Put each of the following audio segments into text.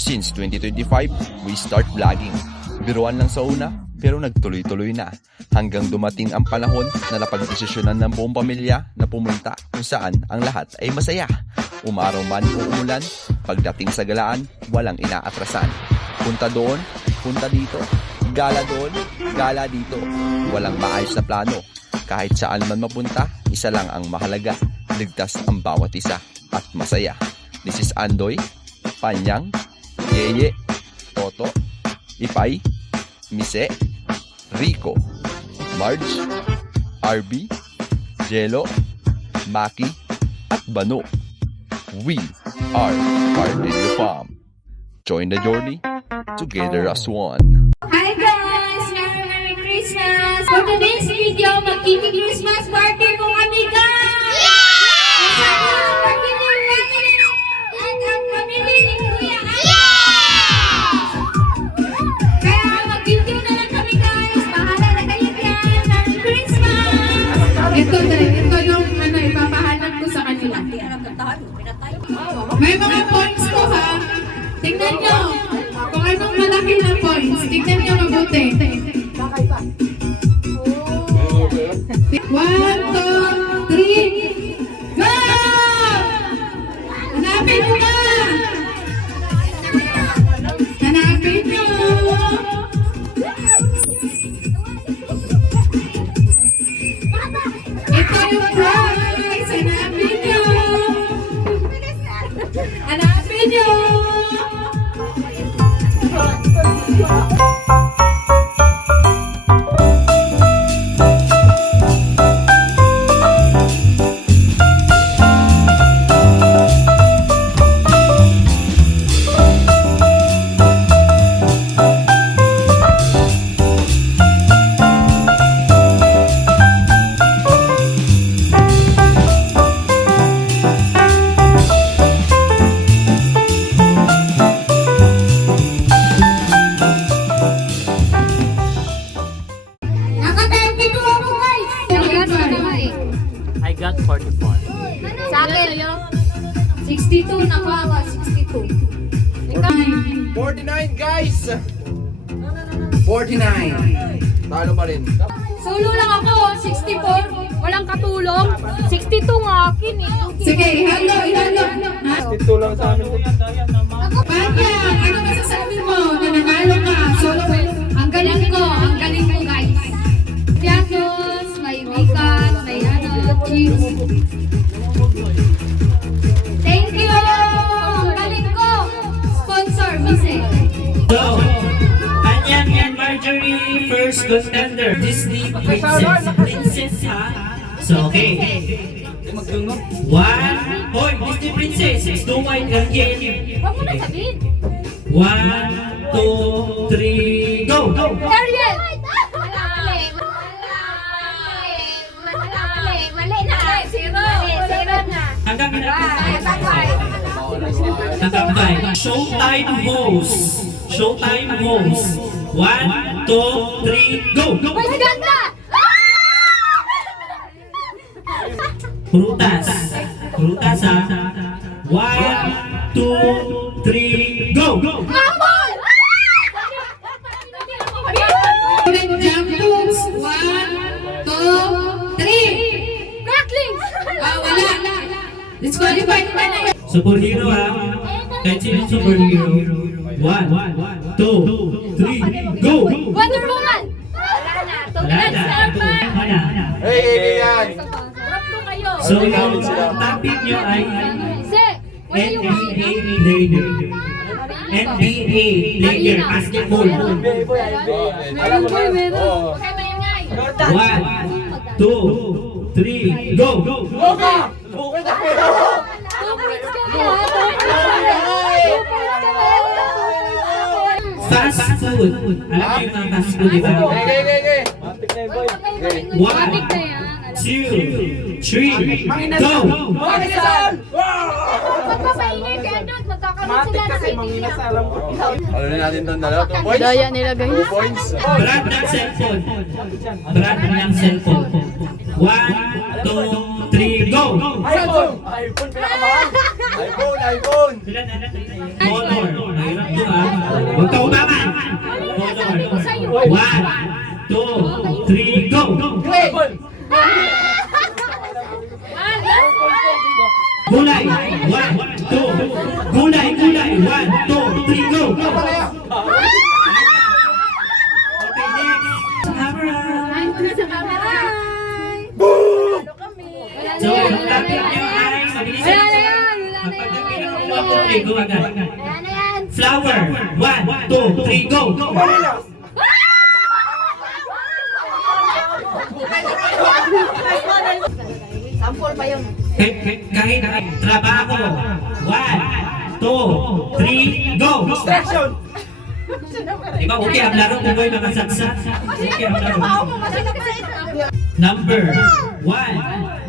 Since 2025, we start vlogging. Biruan lang sa una, pero nagtuloy-tuloy na. Hanggang dumating ang panahon na napagdesisyonan ng buong pamilya na pumunta kung saan ang lahat ay masaya. Umaraw man o umulan, pagdating sa galaan, walang inaatrasan. Punta doon, punta dito, gala doon, gala dito. Walang maayos na plano. Kahit saan man mapunta, isa lang ang mahalaga. Ligtas ang bawat isa at masaya. This is Andoy, Panyang, Yeye, Toto, Ipay, Mise, Rico, Marge, RB, Jello, Maki, at Bano. We are part in the farm. Join the journey together as one. Hi guys! Merry Christmas! For today's video, magkiki-Christmas party po kami guys! Sana pag-ibig natin at ang pamilya ni Kuya Alex! Kaya mag-video na lang kami guys! Bahala na kayo dyan! Merry Christmas! Ito yung ipapahanap ko sa kanila. May mga points to ha. Tingnan nyo. Kung anong malaki na points, tingnan nyo mabuti. 1, 2, 3, go! Hanapin mo na! Hanapin nyo! Ito yung prize! Hanapin nyo! Hanapin nyo! Nakatempito ako guys! I got 44. Sa akin, 62 nakuha, 62. 49 guys! 49. Talo pa rin. Solo lang ako, 64. Walang katulong. 62 nga akin eh. Sige, ihalo. Ha? Ito lang sa amin. Panya, ano masasabi mo? Nananalo ka. Solo Ang galing ko guys. Pianos, may bikan, may chips. Thank you! Ang galing ko! Sponsor, Mise. So, Anyang and Marjorie, first contender. Disney princess ha? So, okay. Disney princess. Snow White again. Huwag mo na sabihin. 1, 2, 3, go! Ariel! Mali na. Zero na. Hanggang five. Showtime host. 1, 2, 3, go! Mas ganda! Frutas ha? 1, 2, 3, go! Apple! jump books. 1, 2, 3. Cracklings! Wala. Disqualified ka na yun. Superhero ha? Kahit sino superhero. 1, 2, 3, go! Wonder Woman! Wala na. Transformer! Hey, yan! Tatlo kayo. So yung topic nyo ay Se, wala yung NBA player. NBA player, basketball. Meron boy, meron. Okay, maingay. 1, 2, 3, go! Fast food. Alam niyo yung mga fast food, di ba? Okay. 1, 2, 3, go! Magpapaingay ka doon, magkakaroon sila ng idea. Ano na natin itong dalawa? 2 points? Daya nila guys. 2 points? Brand ng cellphone. 1, 2, 3, go! iPhone! iPhone pinakamahal! iPhone! iPhone. Motor. Mahirap to ah. Huwag ka umangan. Motor. 1, 2, 3, go! Gulay. 1, 2. Gulay. 1, 2, 3, go! Okay, next. Camera. So, yung topic nyo ay mabilis Wala na ito. yan. Kapag nagpinakuha po, okay, go agad. Ayan na yan. Flower. 1, 2, 3, go! Sample pa yun. Kahit trabaho. 1, 2, 3, go! Distraction. Diba, okay ang laro kung may mga saksak. Okay ang laro. Number 1,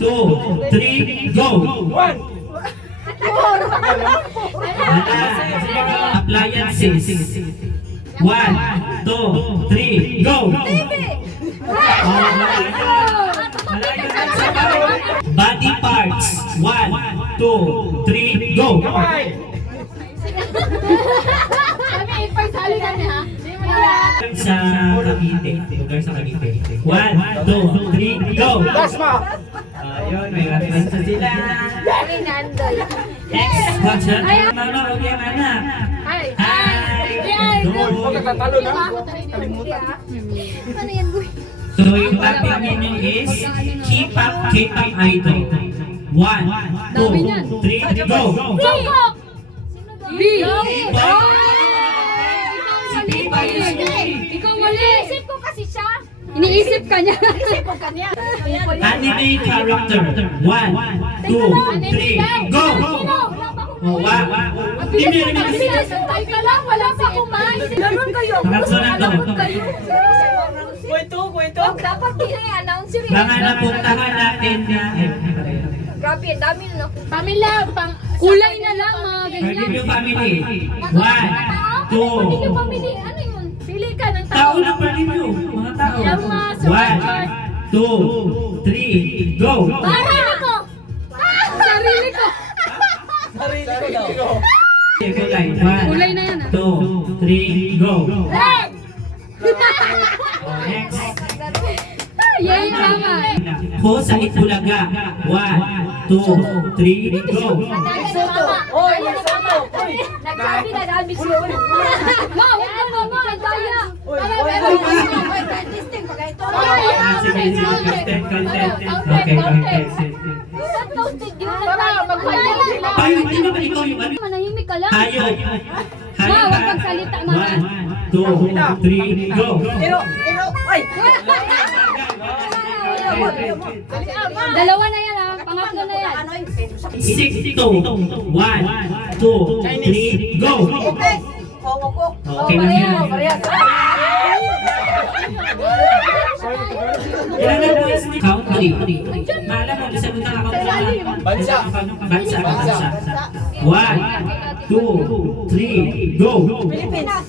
2, 3, go! One. Appliances. 1, 2, 3, go! Body parts. 1, 2, 3, go! Kami, ipagsali kami ha. Hindi mo yan. Sa Cavite. Lugar sa Cavite. 1, 2, 3, go! Dasma. Ayun, may reference na sila. Kami nandoy. Next, what's that? Mama, huwag yung anak. Hi. Hi! Huwag Go! ka tatalo na. Ano yan, boy? So, yung topic ninyo is K-pop, K-pop idol. 1, 2, 3, go! Jungkook! B! Si Biba yun, si Biba. Ikaw wali! Iniisip ko kasi siya. Iniisip ka niya. Iniisip ko kanya. Anime character. 1, 2, 3, go! Oh, wow. Hindi mo rin Santay ka lang, wala pa kumain. Ganun kayo. Pangatlo na to. Kwento. Dapat i-announce yun. Mga napuntahan natin na... Grabe, dami no. Pamilya, pang kulay na lang mga ganyan. Pardilyo family. 1, 2... Pamilya, pamilya. Ano yun? Pili ka ng Tao tao. ng Pardilyo. Mga tao. Yung mga 1, 2, 3, go! Sarili ko! Sarili ko! Kulay. Kulay na yan, 1, 2, 3, go! Red! Oh, next. Yay, mama! Ho sa Itbulaga. 1, 2, 3, go! Oy, nagsabi na dami siya. Ma, huwag ka mama, ang daya. Ah, sige, sige. Content. Okay, content. Ay, hindi naman ikaw yung ano. Manahimik ka lang. Tayo. Ma, huwag magsalita, ma. 1, 2, 3, go! Dalawa na yan ha, pangatlo na yan. 6, 2, 1, 2, 3, go! Okay lang yan. Ilan na boys ni count 3. Maalam mo, isa mo na account sa Bansa. Bansa. 1, 2, 3, go! Pilipinas.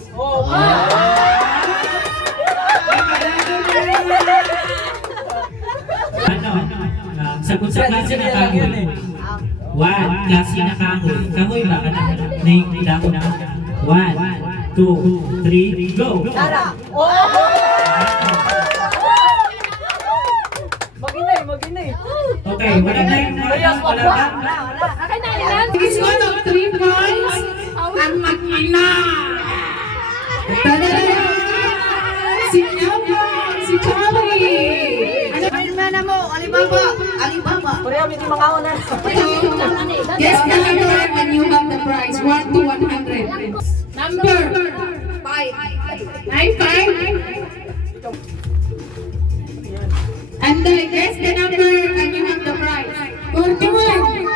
Ano? Sagot sa klase na kahoy. 1, klase na kahoy. Kahoy ba? Name, dako na. 1, 2, 3, go! Tara. Maginay. Okay, wala na yung wala na. Akin na yan. It's one of 3 points. Ang mag-ina. Si Nyambo, si Charlie. Ano mana mo? Alibaba. Korea, may mga na. Guess the number and you have the prize. 1 to 100. Number 5. 95. And guess the number and you have the prize. 41.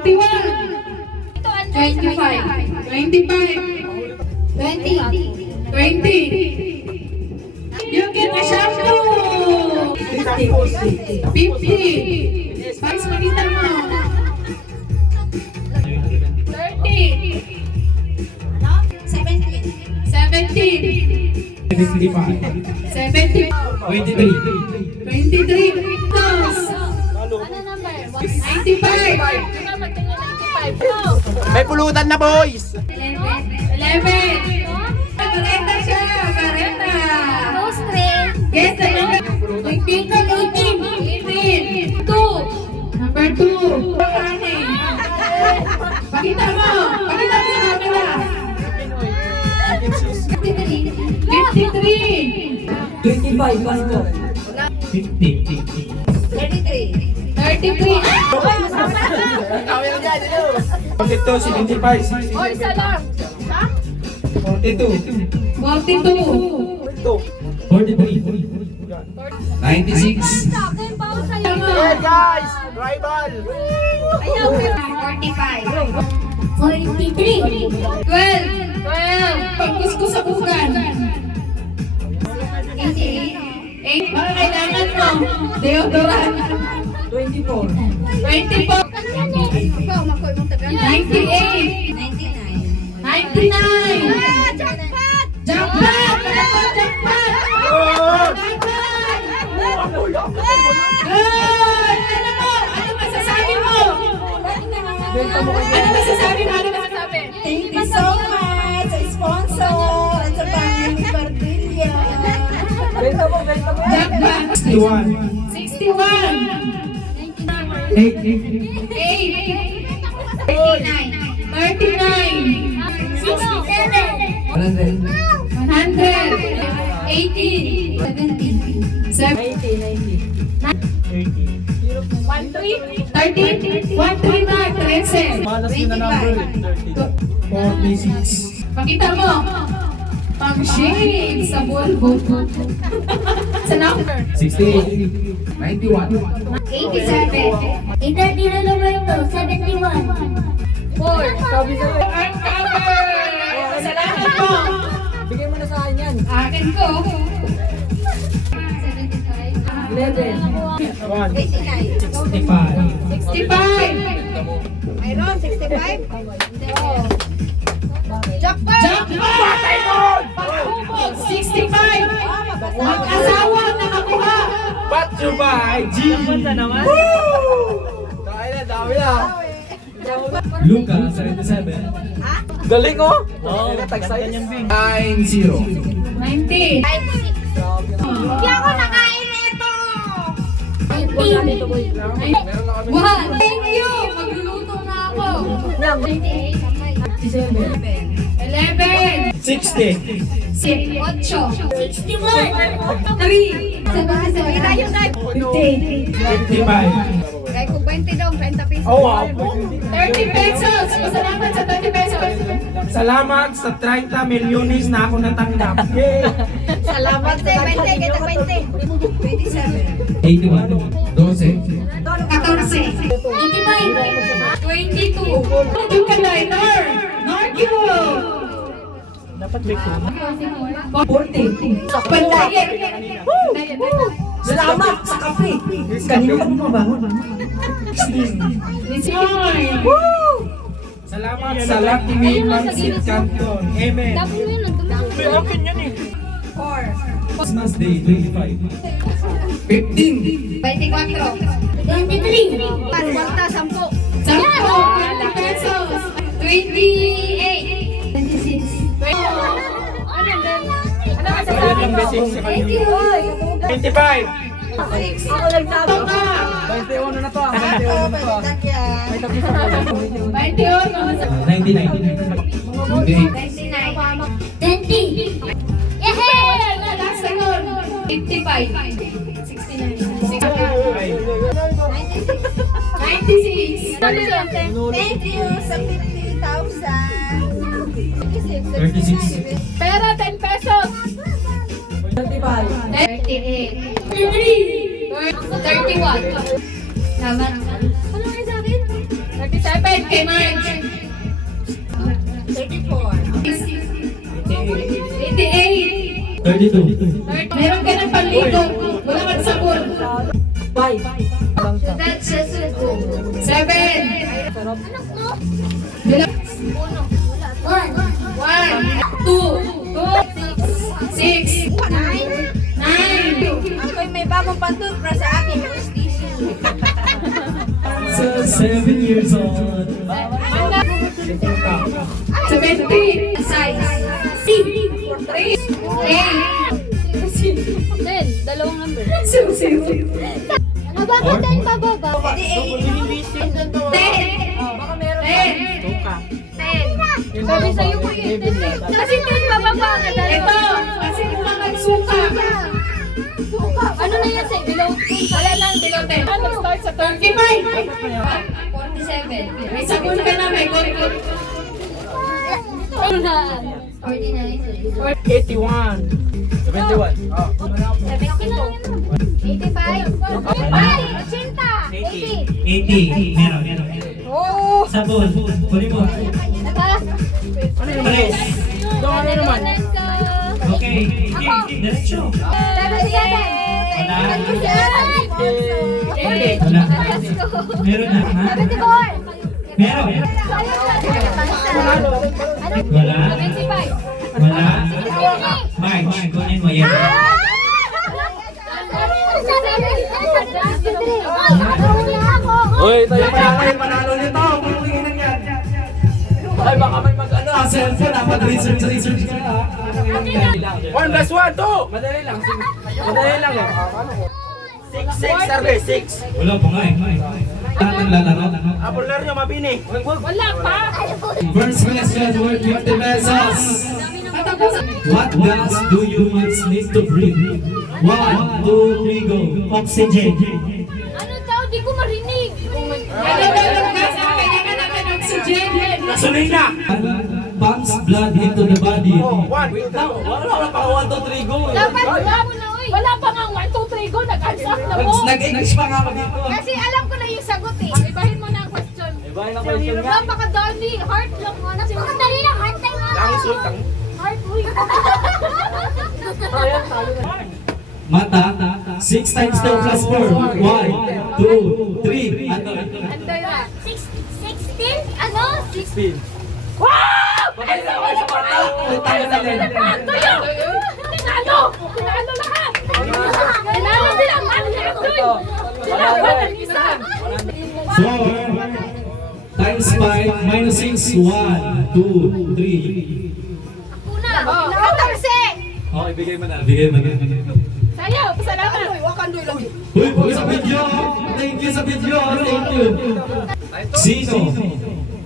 25. 20. You get a shampoo. 50. Vice Manita mo. 30. 17. 70. 23. 23. Dos. Ano number? 95. 95. Go! May pulutan na, boys! 11. Kareta siya. Kareta. Guess the number. 18. 2. Number 2. Pakita mo. Pakita mo sa camera. 53. 25, Pasko. 50. 33. 42, 75, 60. O, isa lang. 42. 42. 43. 96. Guys! Rival! 45. 43. 12. Pagkus ko sa bukan. 88. Baka kailangan mo. Deodorant. 24. 24. 98. 99. Jackpot! Jackpot! Good! Ano masasabi mo? Ano masasabi mo? Thank you so much sa sponsor at sa family Bardilla. Benta mo. Jackpot! 61. 61. 8. 39. 100. 100. 18. 70. 13. 13 na. 13. Malas yun na number. 46. Pakita mo. Pang-shade sa bulbo. Sa number. 68. 91. 87. Itati na naman ito, 71. 4. Uncover! Salamat po. Bigay mo na sa akin yan. Akin ko. 11. 65. 65. Mayroon, 65. Jackpot! 65. Mag-asawa na nakuha. Ba't you buy G? naman. Dami na. Luca, 77. Galing oh! Oo, tagsaya niyan, Bing. 90. 90. Hindi ako nakain nito. 1. Thank you. Magluluto na ako. 11. 60. 8. 61. 3. 55. Kaya kung 20 daw, 20 pesos. Oh wow! 30 pesos. Masalamat sa 30 pesos. Salamat sa 30 milyones na ako natanggap. Yay! Salamat sa 20, kita 20. 27. 81. 12. 14. 22. Yung kalay, Nor. Dapat may kuha. 40. Pandayet. Salamat sa kape. Kanina mo ba? 16. Salamat sa Lucky Me Mansit Canton. Amen. Christmas Day, 25. 15. 24. 23. Kwarta, 10. 20 pesos. 28. 26. Ano masasabi mo? Thank you. 25. Ako nagsabi. 21 na to ah. 21. 20. 28. 20. Yehey! Last second. 55. 69. 96. Thank you sa 50,000. 36. Pera 10 pesos. 35. 38. 31. Tama. Ano nga sa akin? 37 kay Marge. 88. 32. Meron ka ng panligo. Wala ka ng sabon. 5. That's just 7. Anak mo? Bilang 1. 1, 2, 6, 9. Ako'y may bagong pantun para sa akin. Prestige. So, 7 years old. Ten, dalawang number. Zero. Mababa, 10 pababa. Sabi sa'yo ko yung 10 eh. Kasi 10 pababa ka Ito, kasi yung mga suka. Ano na yan sa'yo? Below 10? Wala lang, below 10. Ano start sa 35. 47. May sagot ka na, may gold. 81. 71. 80. Meron. Oh! Sabon. Huli mo. Tres. Ano naman? Okay. Diretso. Wala. Meron na, ha? Meron. Wala. Wala. March. Kunin mo yan. Uy, tayo pa kayo manalo nito. Pagtingin yan. Ay, baka may mag-ano. Cellphone ha. Mag-research ka ha. 1 plus 1, 2. Madali lang. Madali lang eh. 6, sabi. 6. Wala pa nga eh. Ang lalaro. Apular nyo, mabini. Wala pa! First question worth 50 pesos. What gas do humans need to breathe? 1, 2, 3, go. Oxygen. Ano daw? Di ko marinig. Ano ba yung gas na kailangan natin oxygen? Gasolina. Pumps blood into the body. 1. Wala pa 1, 2, 3, go eh. Dapat wala mo na, oy. Wala pa nga 1, 2, 3, go. Nag-answer na mo. Nag-English pa nga ako dito. Kasi alam ko na yung sagot eh. Ibahin mo na ang question. Ibahin ang question nga. Napakadali. Heart lang mo. Napakadali lang. Heart lang mo. Langis utang. Heart, uy. Mata, 6 times 2 plus 4. 1, 2, 3. Ano? Andoy na. 16? Ano? 16. Tinalo! Tinalo lahat! Tinalo sila! Ano ni Andoy? Tinalo ng isa! 4 times 5 minus 6. 1, 2, 3. Una! 14! Oh, ibigay mo na. Ibigay mo na. Sayo! Pasalamat! Uy, pag sa video! Thank you sa video! Thank you! Sino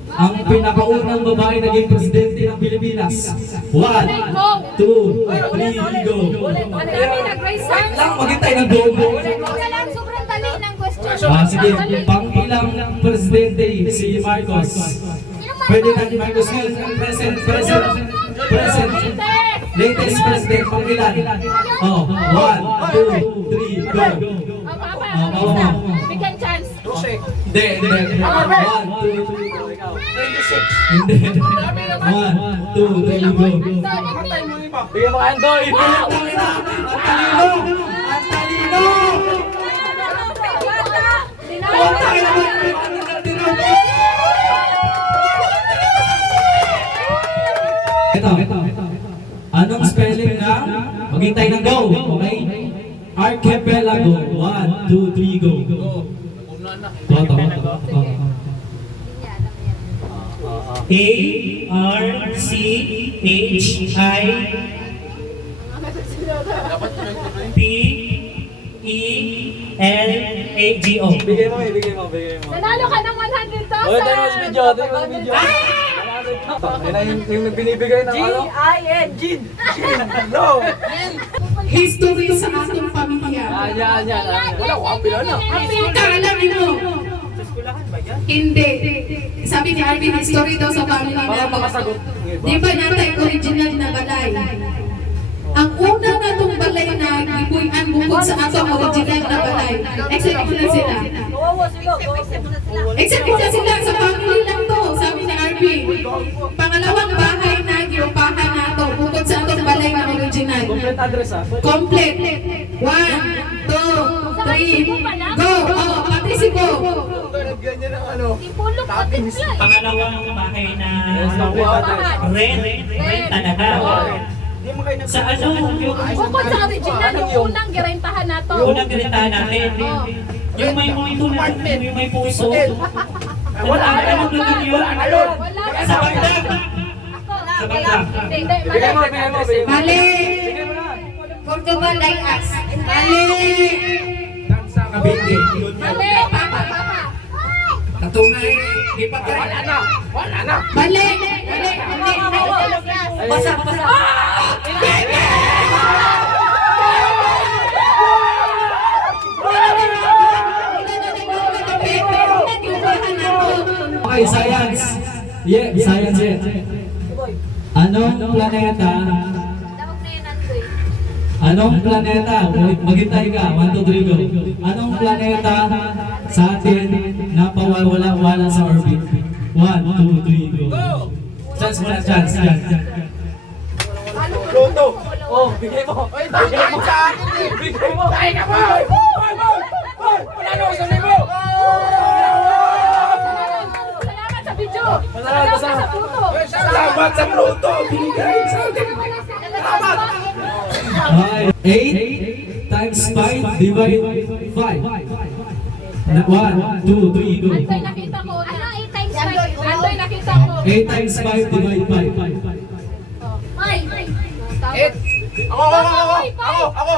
ang pinakaunang babae naging presidente ng Pilipinas? 1, 2, 3, go! Ang dami nag-raise hand! Lang, maghintay ng bobo! Wala lang, sobrang dali ng question. Sige, pang-ilang presidente si Marcos? Pwede na ni Marcos ngayon. Present. Latest president, pang-ilan? Oh, 1, 2, 3, go! Papa, Oo. isa. Bigyan chance. Hindi. 1, 2, 3, go! 26. Hindi. 1, 2, 3, go! Bigyan mo ka Andoy. Ang talino! Ang talino! Ang talino! Ito. Anong spelling na? Maghintay ng go, okay? Archipelago. 1, 2, 3, go. Toto. A-R-C-H-I-P-E-L-A-G-O. Bigay mo. Nanalo ka ng 100,000! Oy, tayo mas video. Yan yung binibigay ng ano? G-I-N. Gin. No. History sa atong pamilya. Yan. Wala ko ang pila na. Kaalam mo. Hindi. Sabi ni Arvin, history daw sa pamilya Para namin. makasagot. Di ba natay original na balay? Ang una na itong balay na gipuyan bukod sa atong original na balay. Except na sila. Except na sila sa family lang to, sabi ni Arvin. Pangalawang bahay na giupahan na to bukod sa atong balay na original. Complete address ah. Complete. 1, 2, 3, go! Oh, pati si Bo. Ganyan ang ano. Ipulok ka din sila. Pangalawang bahay na Complete address. rent talaga. Hindi mo kayo Sa ano? Bukod sa original, yung unang girentahan na to. Unang ginitahan natin. Yung may puso. Wala na yung lugar yun. Wala ka Sa banda. Ako. Sa banda. Hindi, Bigay mo. Mali. Bigay mo Portugal like us. Mali! Dansa Cavite. Yun yan. Mali. Papa. Katunay. Ipat ka. Wala na. Mali! Basa. Okay, science. Yeah, science yet. Anong planeta? Anong planeta? Wait, maghintay ka. 1, 2, 3, go. Anong planeta sa atin na pawawala-wala sa orbit? 1, 2, 3, go. Chance mo na, chance. Pluto. Oh, bigay mo. Bigay mo. Bigay mo. Kaya ka mo. Wala na ako sa libo. Salamat sa video. Salamat Salamat sa puto. Salamat sa Pluto. Binigay sa atin. Salamat. Okay. 8 times 5 divide 5. 1, 2, 3, go. Andoy nakita ko. Ano 8 times 5? Andoy nakita ko. 8 times 5 divide 5. Ako.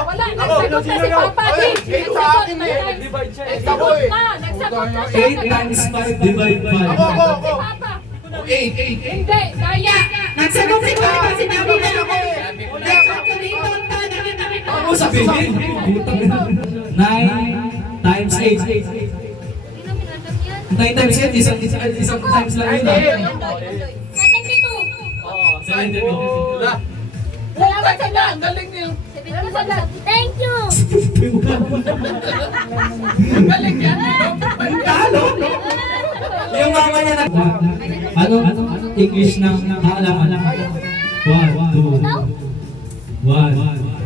Wala, nagsagot na si Papa. Nagsagot na. Nagsagot na. 8 times 5 divide 5. Si Papa. 8. Hindi, daya. Nagsagot si Papa, sinabi na ako. Ano sabihin? 9 times 8. 9 times 8, isang times lang yun. 72. Salamat sa God. Galing niyo. Thank you. Galing yan. Yung mama niya na... Ano? English ng halaman. 1, 2. 1,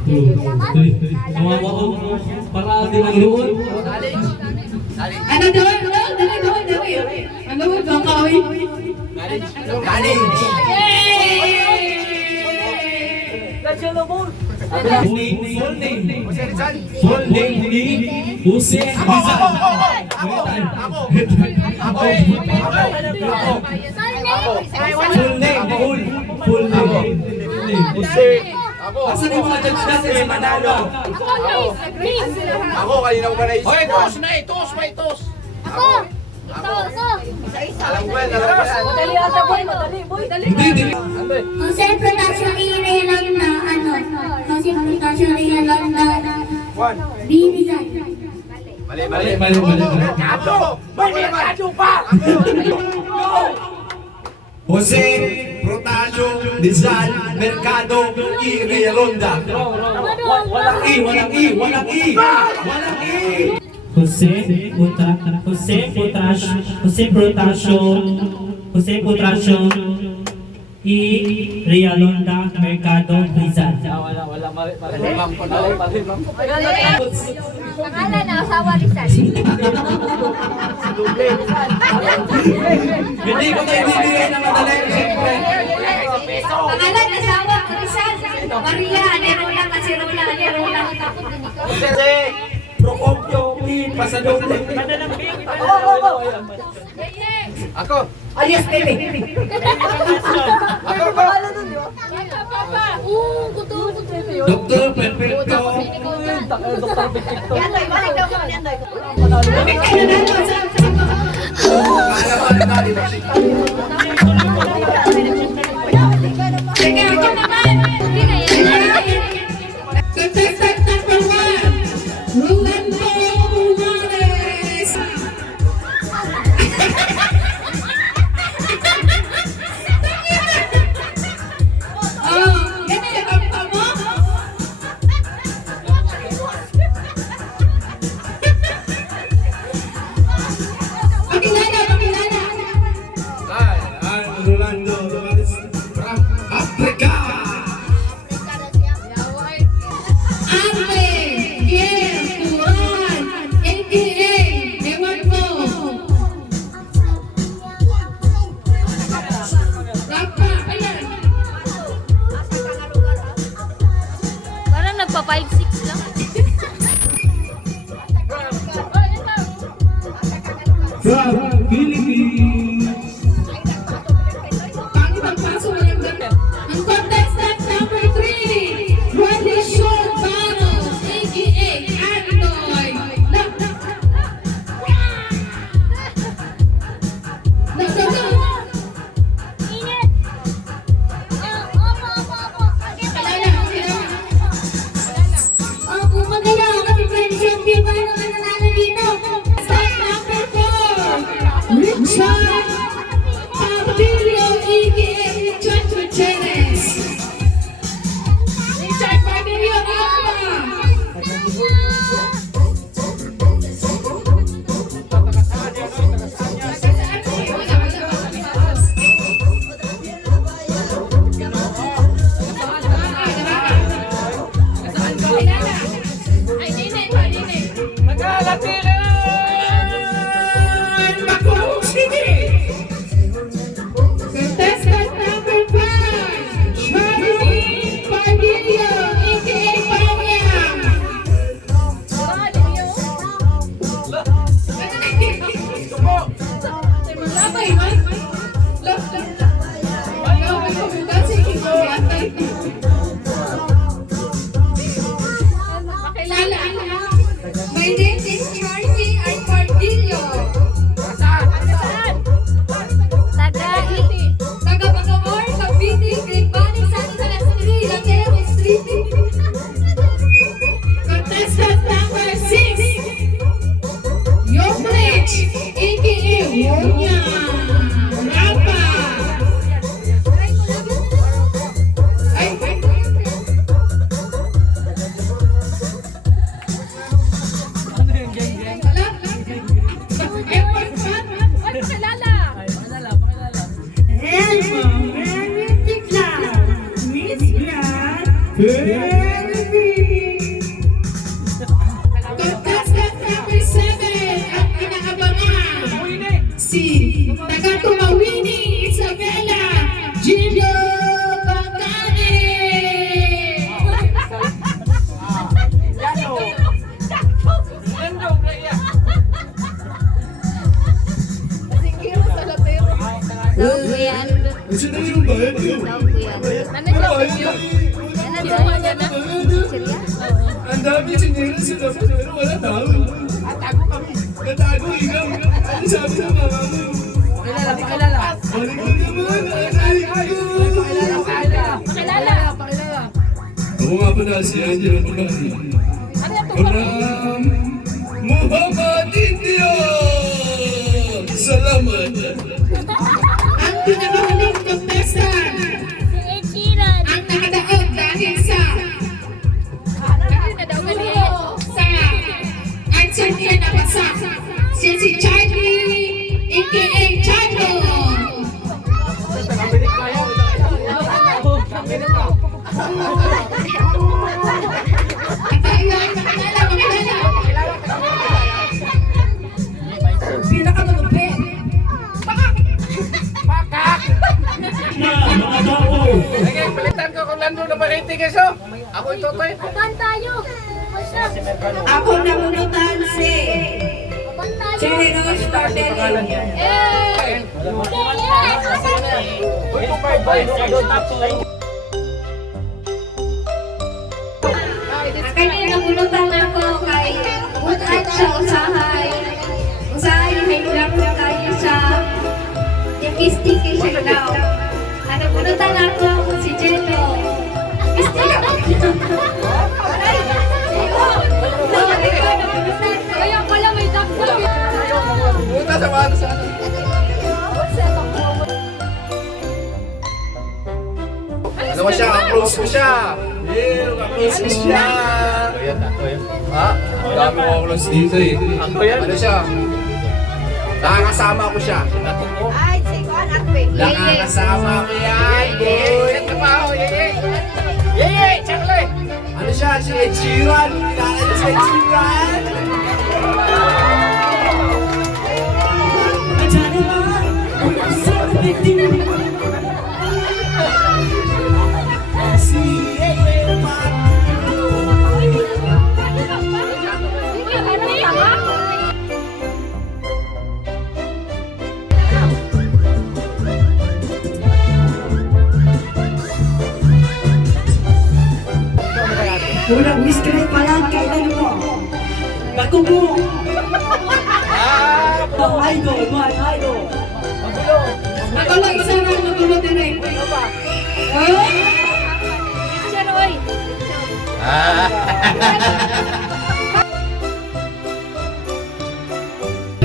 2, 3. Nawawa ko. Para din ang luon. Ano daw? Dali. Ano ba kawin? Full name ni Jose Rizal. Full name. Jose. Asan yung mga judge natin sa Manalo? Ako, guys. Please. Ako, kanina ko pa naisip. Hoy, tos! May tos! Ako. Ito. Alam ko yan. Madali ata, boy. Madali, boy. Dali. Hindi. Concentrasyon irelang na ano? Concentrasyon irelang na bibigay. Mali. Mercado! May mercado pa! Jose Protasio Rizal Mercado y Realonda. Walang I. Jose Protasio y Realonda Mercado Rizal. Pangalan na asawa Rizal. Hindi ko tayo bibigyan ng madali. Siyempre. Pangalan asawa ko Rizal. Maria Anerola Cacerola Anerola. Jose Procopio y Pasadoble. Ako. Alias Pepe. Ako. Papa. Kuto. Doktor Perfecto. Yandoy, balik daw kami, Yandoy. Bakit kayo nanalo sa Teka, ako naman. Contestant number 1, Rolando Umares. Yan yung kampa mo? Pakilala. Gusto na yung bayad yun. Ang dami sinira sila pero wala tao. Natago ikaw. Ano sabi sa mama mo? Balik ko naman. Ako nga pala si Angelo Tulani. From Muhammad India. Salamat. Ang pinakahuling contestant, ang nakadaog dahil sa answer niya na basa. Siya si Charlie, a.k.a. Chado. Pinakamalupit. Sige, palitan ko kung nandun na pakiti kayo. Ako ito to eh. Ako namunutan si Chirinos Tardelli. Kaya nabunutan ako kay Butat siya usahay. Usahay hailang kayo siya. Yakistiki siya daw. Nabunutan ako si Jello. Kaya pala may dakdak. Puta sa mga sa ano. Ano mo siya? Close mo siya. Close mo siya. Ha? Ang dami mo close dito eh. Ano siya? Nakakasama ko siya. Ay, si Juan Atwin. Nakakasama ko yan. Boy. Yeye! Chakle! Ano siya? Si Ed Sheeran. Kilala niyo si Ed Sheeran? Unang miscreate pa lang, kailan mo? Nakubo! My idol! Ako lang isa na nakulo din eh.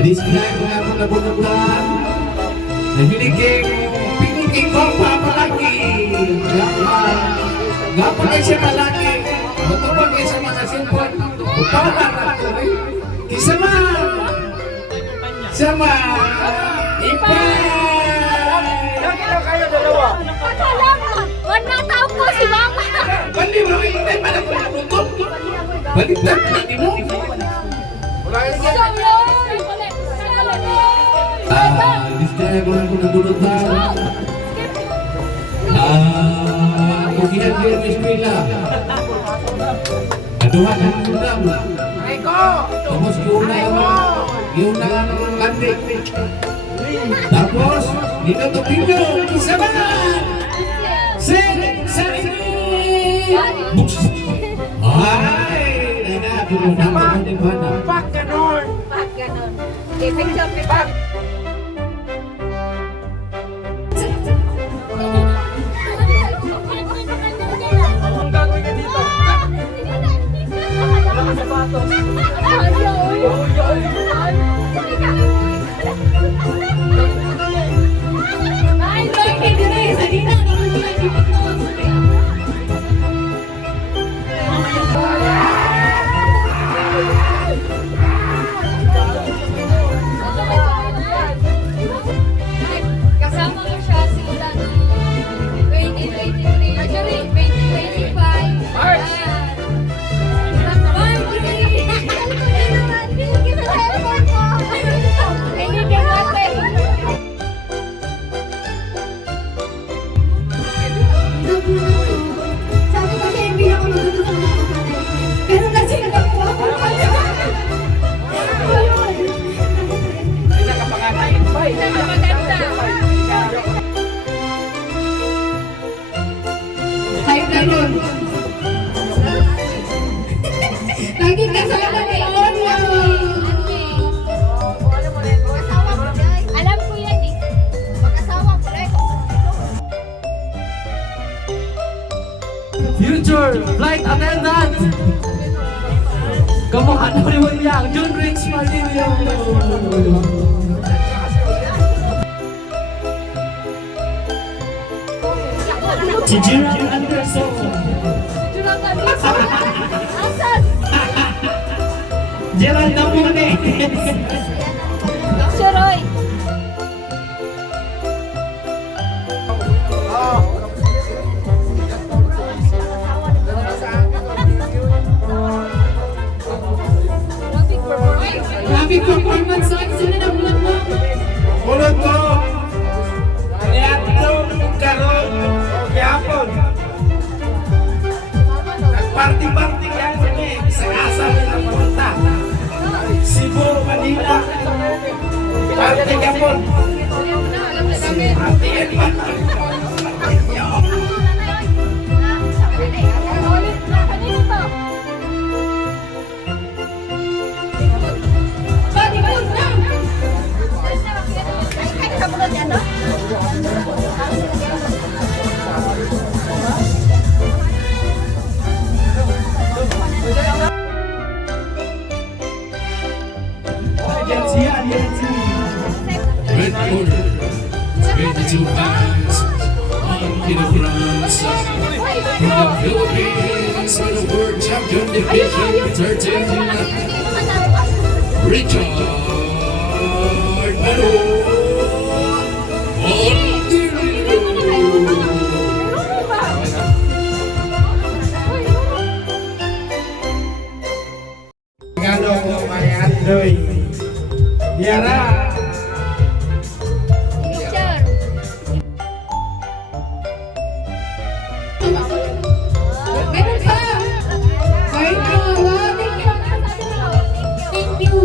Describe ko nga mga bunutan. Piniging ko papalagi. Gapon na siya malaki. Matubag kayo sa mga simpon. Upawalan ko rin. Kisama! Sama! Ipay! Lagi lang kayo dalawa. Wala tao ko si Mama. Bali mo rin tayo para ko nabutot. Baliktad na ni mo. Wala kayo dyan. Describe ko lang kung nabunutan. Kugihan ko yung eskwela. Kaduha ka ng ulam. Eko! Tapos yung landi. Tapos, dito to pinyo. Isa ba? Sarili! Buks! Ay! Tulong naman din ba na? Pak ganon! Pak. Anong gagawin ka dito? Wala ka sapatos. Ay, Lord, sa dina, Ganon. Lagi kasama ni Oreo. Alam ko yan eh. Mag-asawa ko rin. Future flight attendant. Kamukha na naman niya, John Rich Maldivio. Si Gerald Anderson. Asan? Gerald Damone. Sir Roy. Grabe performance sa sino na bulan mo? Ulod ko! Niatlo karon yapon. Nagparty-party yan kami sa asa nila punta. Cebu, Manila. Party yapon. Party yan ba? Body good na. Red corner, 22 pounds, 1 kilograms from the Philippines, with the world champion division, 13, Richard Mano. Regalo ko kay Androy. Diara. Picture. Meron pa. Ay, thank you.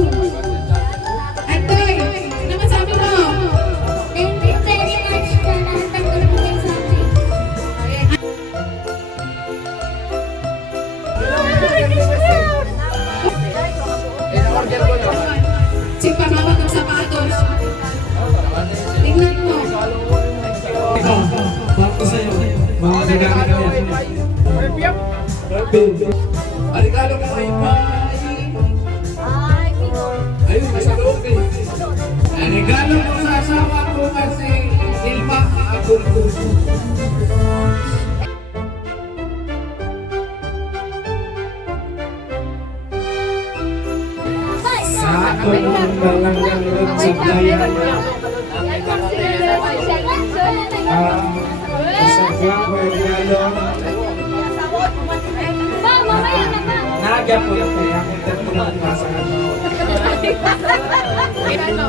Antoy, ano masabi mo? Thank you very much sa lahat ng tulungan sa akin. Si pamawag ng sapatos. Tingnan mo. Ito, para sa'yo. Mga gagamit kami. Ang regalo ko kay Pai. Ay, Pico. Ayun, nasa loob eh. Ang regalo ko sa asawa ko kasi Ilma akong puso. Sa Ako ng balanggang sa bayan. Sa ko regalo. Ma, mamaya na pa. Nagya po yung kaya kung tatulong pa sa ano. Ano?